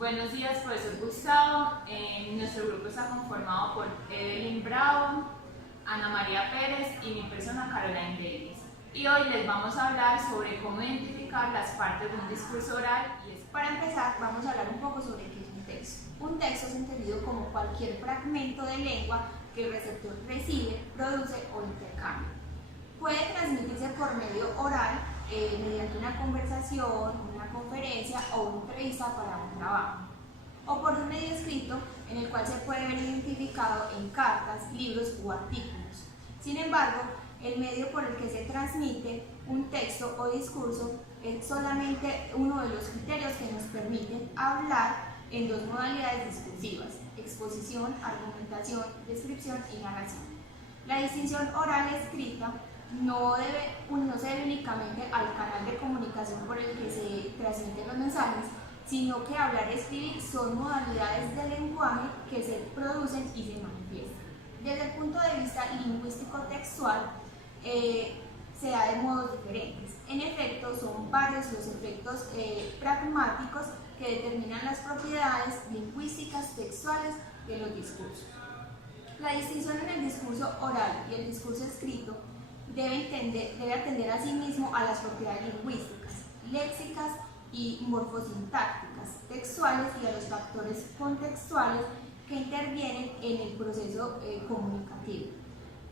Buenos días, profesor Gustavo. Nuestro grupo está conformado por Evelyn Bravo, Ana María Pérez y mi persona Caroline Davis. Y hoy les vamos a hablar sobre cómo identificar las partes de un discurso oral. Para empezar, vamos a hablar un poco sobre qué es un texto. Un texto es entendido como cualquier fragmento de lengua que el receptor recibe, produce o intercambia. Puede transmitirse por medio oral, mediante una conversación, una conferencia o una entrevista para un trabajo, o por un medio escrito en el cual se puede ver identificado en cartas, libros o artículos. Sin embargo, el medio por el que se transmite un texto o discurso es solamente uno de los criterios que nos permiten hablar en dos modalidades discursivas: exposición, argumentación, descripción y narración. La distinción oral-escrita no se debe únicamente al canal de comunicación por el que se transmiten los mensajes, sino que hablar y escribir son modalidades de lenguaje que se producen y se manifiestan. Desde el punto de vista lingüístico-textual, se da de modos diferentes. En efecto, son varios los efectos pragmáticos que determinan las propiedades lingüísticas textuales de los discursos. La distinción en el discurso oral y el discurso escrito debe atender a sí mismo a las propiedades lingüísticas, léxicas y morfosintácticas textuales y a los factores contextuales que intervienen en el proceso comunicativo.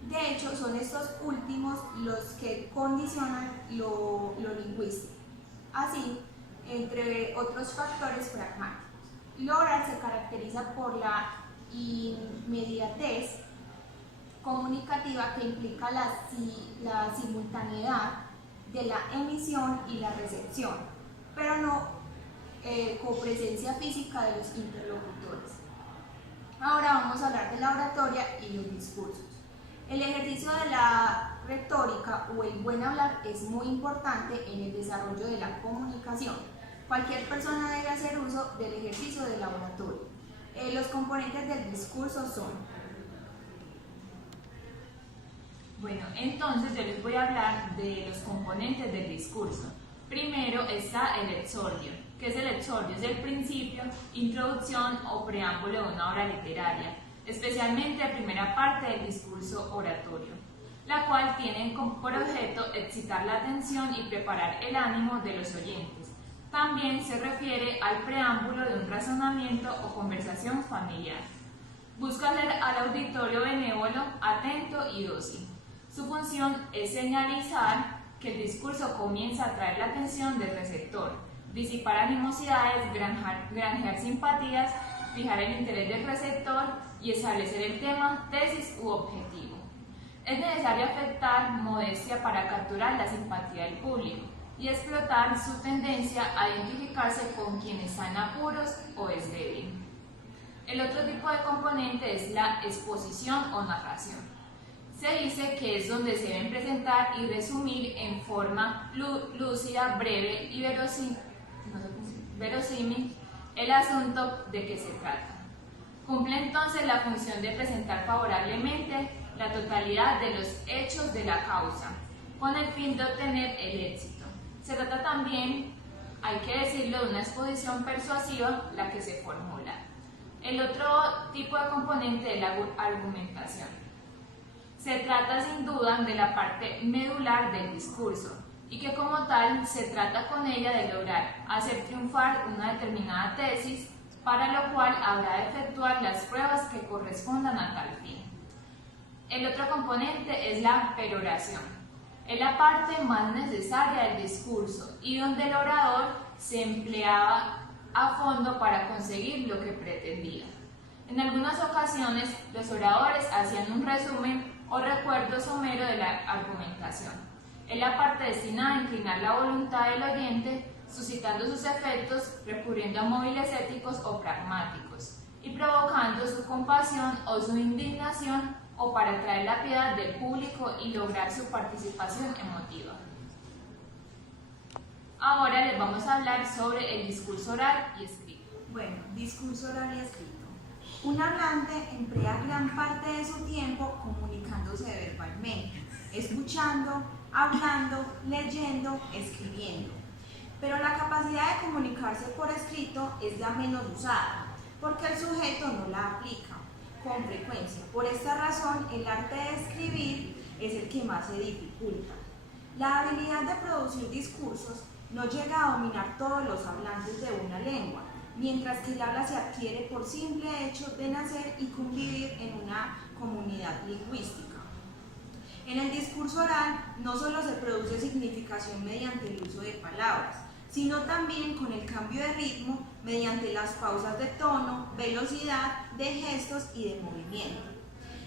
De hecho, son estos últimos los que condicionan lo lingüístico. Así, entre otros factores pragmáticos, lo oral se caracteriza por la inmediatez comunicativa que implica la simultaneidad de la emisión y la recepción, pero no copresencia física de los interlocutores. Ahora vamos a hablar de la oratoria y los discursos. El ejercicio de la retórica o el buen hablar es muy importante en el desarrollo de la comunicación. Cualquier persona debe hacer uso del ejercicio de la oratoria. Los componentes del discurso son... Bueno, entonces yo les voy a hablar de los componentes del discurso. Primero está el exordio. ¿Qué es el exordio? Es el principio, introducción o preámbulo de una obra literaria, especialmente la primera parte del discurso oratorio, la cual tiene por objeto excitar la atención y preparar el ánimo de los oyentes. También se refiere al preámbulo de un razonamiento o conversación familiar. Busca hacer al auditorio benévolo, atento y dócil. Su función es señalizar que el discurso comienza a atraer la atención del receptor, disipar animosidades, granjear simpatías, fijar el interés del receptor y establecer el tema, tesis u objetivo. Es necesario afectar modestia para capturar la simpatía del público y explotar su tendencia a identificarse con quien está en apuros o es débil. El otro tipo de componente es la exposición o narración. Se dice que es donde se deben presentar y resumir en forma lúcida, breve y verosímil el asunto de que se trata. Cumple entonces la función de presentar favorablemente la totalidad de los hechos de la causa, con el fin de obtener el éxito. Se trata también, hay que decirlo, de una exposición persuasiva, la que se formula. El otro tipo de componente es la argumentación. Se trata sin duda de la parte medular del discurso y que como tal se trata con ella de lograr hacer triunfar una determinada tesis, para lo cual habrá de efectuar las pruebas que correspondan a tal fin. El otro componente es la peroración. Es la parte más necesaria del discurso y donde el orador se empleaba a fondo para conseguir lo que pretendía. En algunas ocasiones, los oradores hacían un resumen o recuerdo somero de la argumentación. Es la parte destinada a inclinar la voluntad del oyente, suscitando sus efectos, recurriendo a móviles éticos o pragmáticos, y provocando su compasión o su indignación, o para atraer la piedad del público y lograr su participación emotiva. Ahora les vamos a hablar sobre el discurso oral y escrito. Bueno, discurso oral y escrito. Un hablante emplea gran parte de su tiempo comunicándose verbalmente, escuchando, hablando, leyendo, escribiendo. Pero la capacidad de comunicarse por escrito escrito es la menos usada, porque el sujeto no la aplica con frecuencia. Por esta razón, el arte de escribir es el que más se dificulta. La habilidad de producir discursos no llega a dominar todos los hablantes de una lengua, mientras que el habla se adquiere por simple hecho de nacer y convivir en una comunidad lingüística. En el discurso oral no solo se produce significación mediante el uso de palabras, sino también con el cambio de ritmo mediante las pausas de tono, velocidad, de gestos y de movimiento.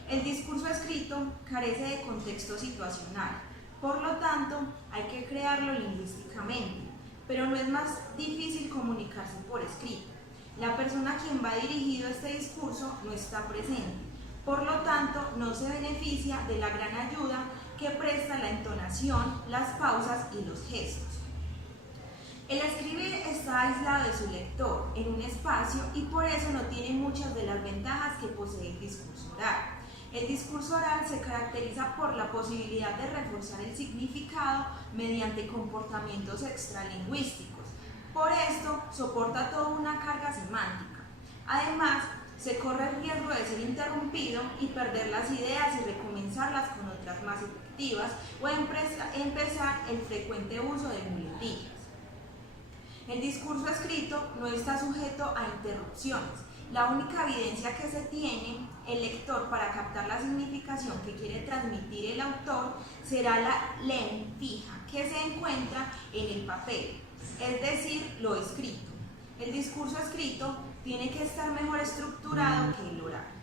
El discurso escrito carece de contexto situacional, por lo tanto hay que crearlo lingüísticamente, pero no es más difícil comunicarse por escrito. La persona a quien va dirigido este discurso no está presente, por lo tanto no se beneficia de la gran ayuda que presta la entonación, las pausas y los gestos. El escribir está aislado de su lector en un espacio y por eso no tiene muchas de las ventajas que posee el discurso oral. El discurso oral se caracteriza por la posibilidad de reforzar el significado mediante comportamientos extralingüísticos. Por esto, soporta toda una carga semántica. Además, se corre el riesgo de ser interrumpido y perder las ideas y recomenzarlas con otras más efectivas o empezar el frecuente uso de muletillas. El discurso escrito no está sujeto a interrupciones. La única evidencia que se tiene el lector para captar la significación que quiere transmitir el autor será la lem fija que se encuentra en el papel, es decir, lo escrito. El discurso escrito tiene que estar mejor estructurado que el oral.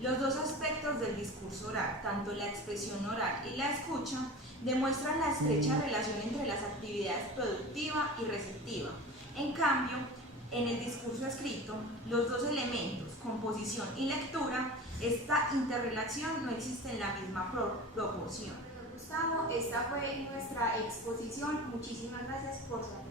Los dos aspectos del discurso oral, tanto la expresión oral y la escucha, demuestran la estrecha relación entre las actividades productiva y receptiva. En cambio, en el discurso escrito, los dos elementos, composición y lectura, esta interrelación no existe en la misma proporción. Gustavo, esta fue nuestra exposición. Muchísimas gracias por su atención.